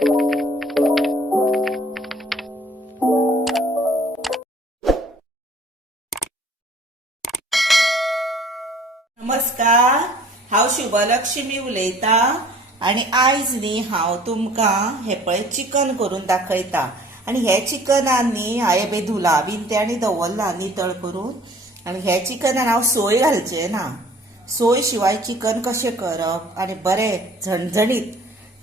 नमस्कार, हांव शुभलक्ष्मी उलयता आणि आयज न्ही हांव तुमकां हे पळय चिकन करून दाखयता। आणि हे चिकनान न्ही हांवें बे धुला बीन ते आनी दवरला नितळ करून। आणि हे चिकनान हांव सोय घालचे ना, सोय शिवाय चिकन कशें करप आनी बरें झणझणीत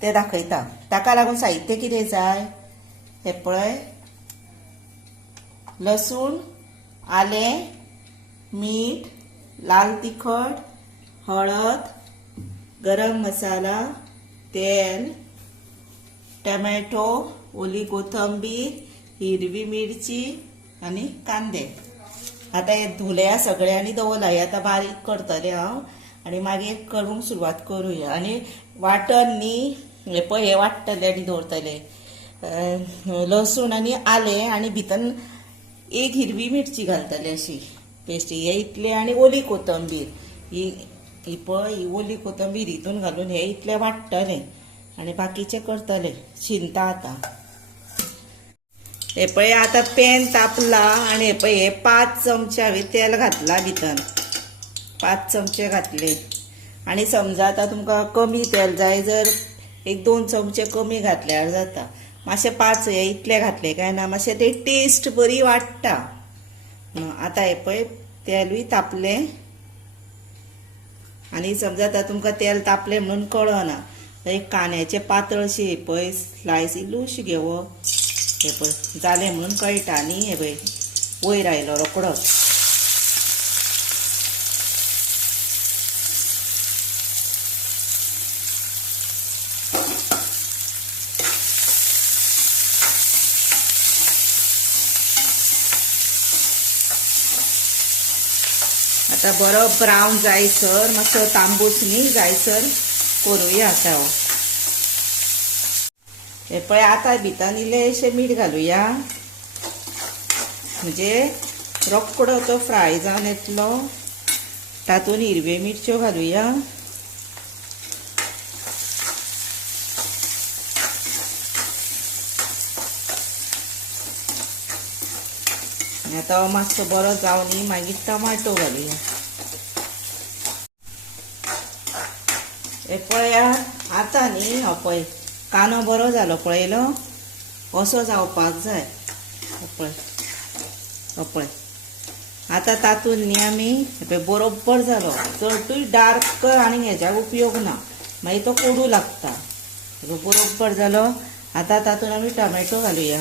ते दाखयता। ताका लागून साहित्य कितें जाय हे पळय, लसूण, आलें, मीठ, लाल तिखट, हळद, गरम मसाला, तेल, टमॅटो, ओली कोथंबीर, हिरवी मिरची आणि कांदे। आता हे धुल्या सगळ्यांनी दवरला, हे आता बारीक करतले हांव आणि मागीर करूंक सुरवात करूया। आणि वाटण न्ही हे पळय हे वाटतले आनी दवरतले, लसूण आनी आलें आणि भितर एक हिरवी मिरची घालतले अशी पेस्ट, हे इतले आणि ओली कोथंबीर ही पळय ही ओली कोथंबीर हितून घालून हे इतले वाटतले आणि बाकीचे करतले शिनता। आता हे पळय आता पॅन तापला आणि हे पळय हे 5 चमचे हांवें तेल घातला भितर, 5 चमचे घातले। आणि समजा आता तुमकां कमी तेल जाय जर 1-2 चमचे कमी घातल्यार जाता, मातशे 5 हे इतले घातले काय ना, मातशे ते टेस्ट बरी वाडटा। आता हे पळय तेलूय तापले आणि समजा आता तुमकां तेल तापले म्हणून कळना, एक कांद्याचे पातळशे पळय स्लायस इल्लूशी घेवप, हे पळय जालें म्हणून कळटा न्ही, हे पळय वयर आयलो रोकडोच। आता बरो ब्रावन जायसर, मातसो तांबूस न्ही जायसर करूया। आता हे पळय आता भितर इल्लेशें मीठ घालुया, म्हणजे रोकडो तो फ्राय जावन येतलो। तातूंत हिरव्यो मिरच्यो घालुया, आता मातसो बरो जावन मागीर टमाटो घालुया। हे पळय आता न्ही हो पळय कांदो बरो जालो पळयलो, असो जावपाक जाय। हो पळय आता तातूंत न्ही आमी बरोबर जालो, चडूय डार्क आनी हेज्याक उपयोग ना, मागीर तो कोडू लागता। बरोबर जालो, आता तातूंत आमी टमॅटो घालुया।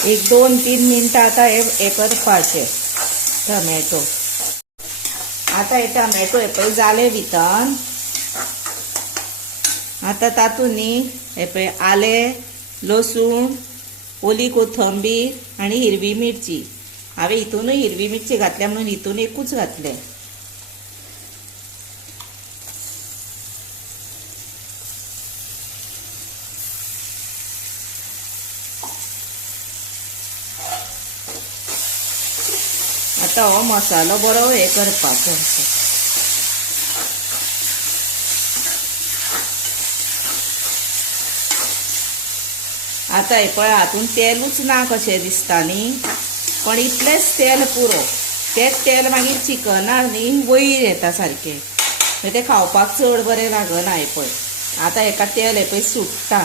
एक 2-3 मिनटां आता हे करपाचे टमॅटो। आता हे टमॅटो हे पळय जाले भितर, आता तातूंत न्ही हे पळय आलें, लसूण, ओली कोथंबीर आणि हिरवी मिरची, हांवें हितूनय हिरवी मिरची घातल्या म्हणून हितून एकूच घातले। आता हो मसालो बरो हे करपाचो। आता हे पळय हातून तेलूच ना कशें दिसता न्ही, पण इतलेंच तेल पुरो, तेच तेल मागीर चिकनार न्ही वयर येता सारकें, ते खावपाक चड बरें लागना। हे पळय आता हेका तेल हे पळय सुट्टा,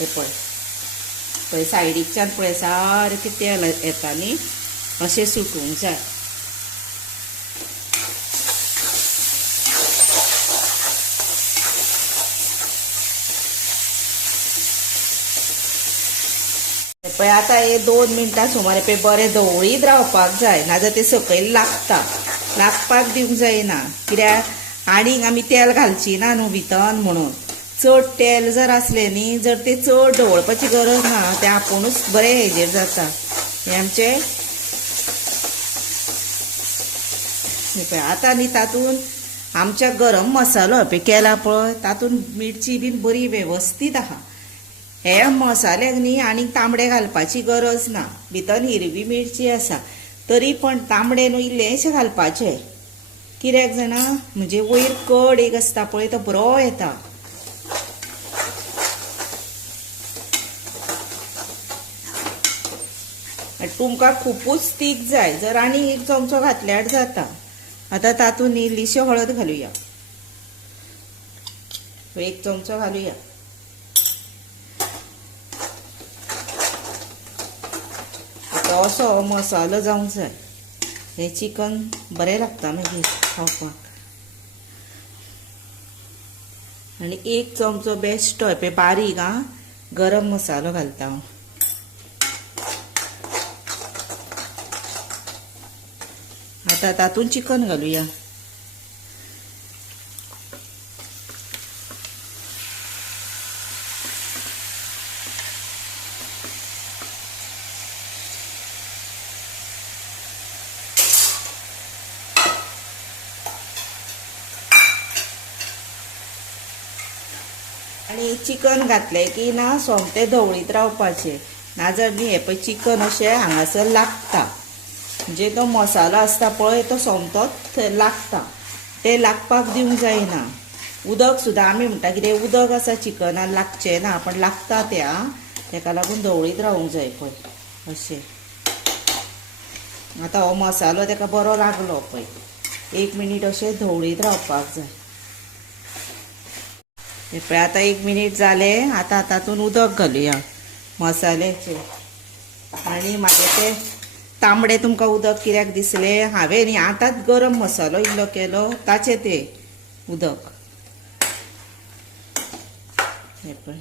हे पळय सायडीच्यान पळय सारकें तेल येता न्ही, अशें सुटूंक जाय। पळय आता हे 2 मिनटां सुमार पळय बरें धवळीत रावपाक जाय, नाजाल्यार ते सकयल लागपाक दिवंक जायना, कित्याक आनीक आमी तेल घालची ना न्हू भितर म्हणून। चड तेल जर असलें न्ही, जर ते चड ढवळपाची गरज ना, ते आपुणूच बरें हेजेर जाता। हे आमचे पळय आता न्ही तातूंत आमच्या गरम मसालो पळय केला पळय, तातूंत मिरची बीन बरी वेवस्थीत आहा। हे मसाल्याक न्ही आनी तांबडे घालपाची गरज ना, भितर हिरवी मिरची आसा तरी पण तांबडे न्हू इल्लेशे घालपाचे. कित्याक जाणा म्हणजे वयर कड एक आसता पळय तो बरो येता. तुमकां खूपच तीख जाय जर आनी एक चमचो घातल्यार जाता. आतां तातूंत इल्लीशी हळद घालुया, एक चमचो घालुया. आता असो मसालो जावंक जाय. हे चिकन बरें लागता मागीर खावपाक. आनी एक चमचो बेश्टो पळय बारीक गरम मसालो घालता हांव. आता तातूंत चिकन घालुया. आणि चिकन घातलें की ना सोमतें धवळीत रावपाचें, नाजाल्यार न्ही हे पळय चिकन अशें हांगासर लागता. म्हणजे तो मसालो आसता पळय तो सोमतोच थंय लागता, ते लागपाक दिवंक जायना. उदक सुद्दां आमी म्हणटा कितें उदक आसा चिकनान लागचें ना, पण लागता तेका लागून धवळीत रावूंक जाय पळय अशें. आतां हो मसालो तेका बरो लागलो पळय, 1 मिनीट अशें धवळीत रावपाक जाय. हे पळय आतां 1 मिनीट जालें. आतां तातूंत उदक घालुया मसाल्याचें. आनी मागीर ते तांबडे तुमकां उदक कित्याक दिसलें, हांवें न्ही आतांच गरम मसालो इल्लो केलो ताचें तें उदक. हे पळय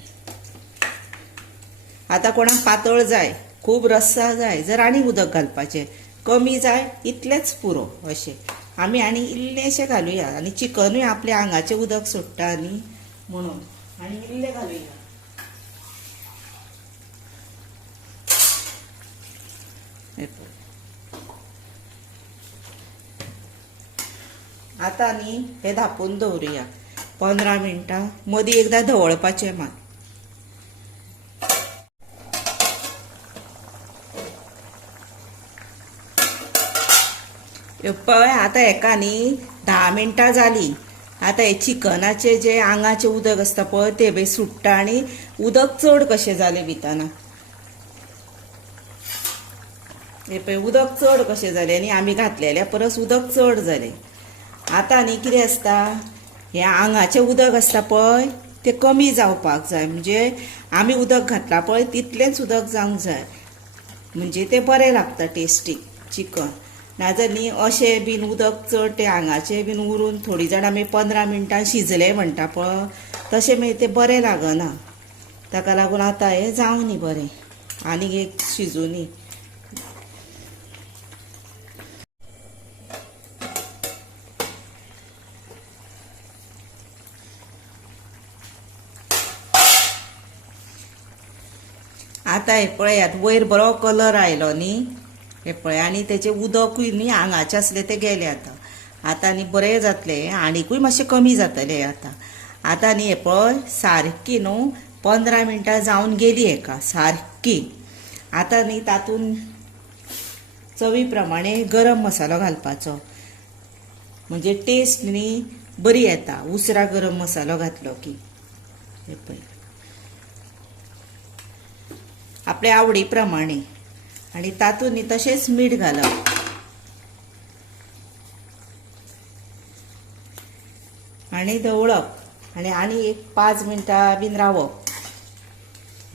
आतां कोणाक पातळ जाय, खूब रस्सा जाय जर आनी उदक घालपाचें, कमी जाय इतलेंच पुरो अशें. आमी आनी इल्लेशें घालुया. आनी चिकनूय आपल्या आंगाचें उदक सोडटा न्ही म्हणून आनी इल्लें घालुया. आता न्ही हे धापून दवरुया 15 मिनटां. मदीं एकदां धवळपाचें मात. पळय आतां हेका न्ही 10 मिनटां जालीं. आतां हे चिकनाचें जें आंगाचें उदक आसता पळय तें बी सुट्टा आनी उदक चड कशें जालें भितना. हे पळय उदक चड कशें जालें न्ही, आमी घातलेल्या परस उदक चड जालें. आतां न्ही कितें आसता, हें आंगाचें उदक आसता पळय तें कमी जावपाक जाय. म्हणजे आमी उदक घातलां पळय तितलेंच उदक जावंक जाय, म्हणजे तें बरें लागता टेस्टीक चिकन. नाजाल्यार न्ही अशें बीन उदक चड तें आंगाचें बीन उरून थोडीं जाणां मागीर 15 मिनटां शिजलें म्हणटा पळय तशें मागीर तें बरें लागना. ताका लागून आतां हें जावं न्ही बरें, आनीक एक शिजूं न्ही. आतां हे पळयात वयर बरो कलर आयलो न्ही, हे पळय. आनी तेचें उदकूय न्ही आंगाचें आसलें तें गेलें आतां. आतां न्ही बरें जातलें, आनीकूय मातशें कमी जातलें आतां. आतां न्ही हे पळय सारकी न्हू 15 मिनटां जावन गेलीं हेका सारकी. आतां न्ही तातूंत चवी प्रमाणे गरम मसालो घालपाचो, म्हणजे टेस्ट न्ही बरी येता उसरा गरम मसालो घातलो की. हे पळय आपल्या आवडी प्रमाणे. आनी तातूंत न्ही तशेंच मीठ घालप. आनी धवळप आनी एक 5 मिनटां बीन रावप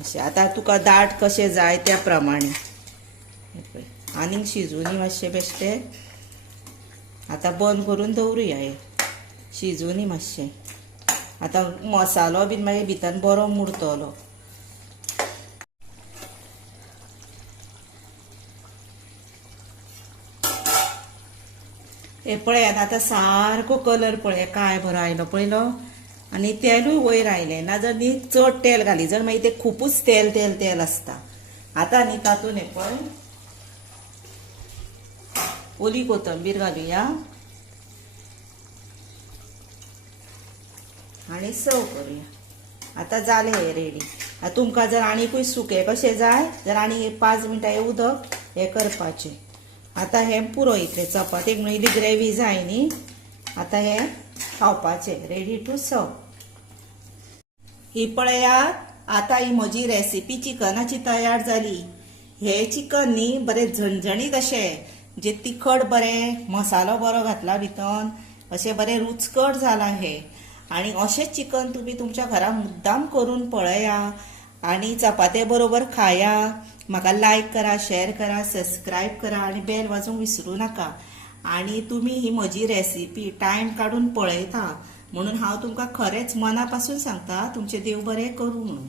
अशें. आतां तुका दाट कशें जाय त्या प्रमाणे. आनीक शिजूनी मातशें बेश्टें. आतां बंद करून दवरुया हें शिजूनी मातशें. आतां मसालो बीन मागीर भितर बरो मुरतलो. हे पळयात आतां सारको कलर पळय काय बरो आयलो पळयलो. आनी तेलूय वयर आयलें. नाजाल्यार न्ही चड तेल घाली जर मागीर तें खुबूच तेल तेल तेल आसता. आतां न्ही तातूंत हे पळय ओली कोथंबीर घालुया आनी सर्व करुया. आता जाले हे रेडी. तुमकां जर आनीकूय सुके कशें जाय जर आनी 5 मिनटां हे उदक हे करपाचें. आता हे पुरो इतले चपातेक म्हणून इल्ली ग्रेवी जाय न्ही. आता हे खावपाचें रेडी टू सर्व. ही पळयात आता ही म्हजी रेसिपी चिकनाची तयार जाली. हे चिकन न्ही बरें झणझणीत अशें म्हणजे तिखट बरें मसालो बरो घातला भितर अशें बरें रुचकट जालां हे. आणि अशेंच चिकन तुम्ही तुमच्या घरा मुद्दाम करून पळया आणि चपाते बरोबर खाया. म्हाका लायक करा, शेअर करा, सबस्क्राईब करा आणि बेल वाजवूंक विसरू नका. आणि तुम्ही ही म्हजी रेसिपी टायम काढून पळयता म्हणून हांव तुमकां खरेंच मनापासून सांगता तुमचें देव बरें करूं म्हणून.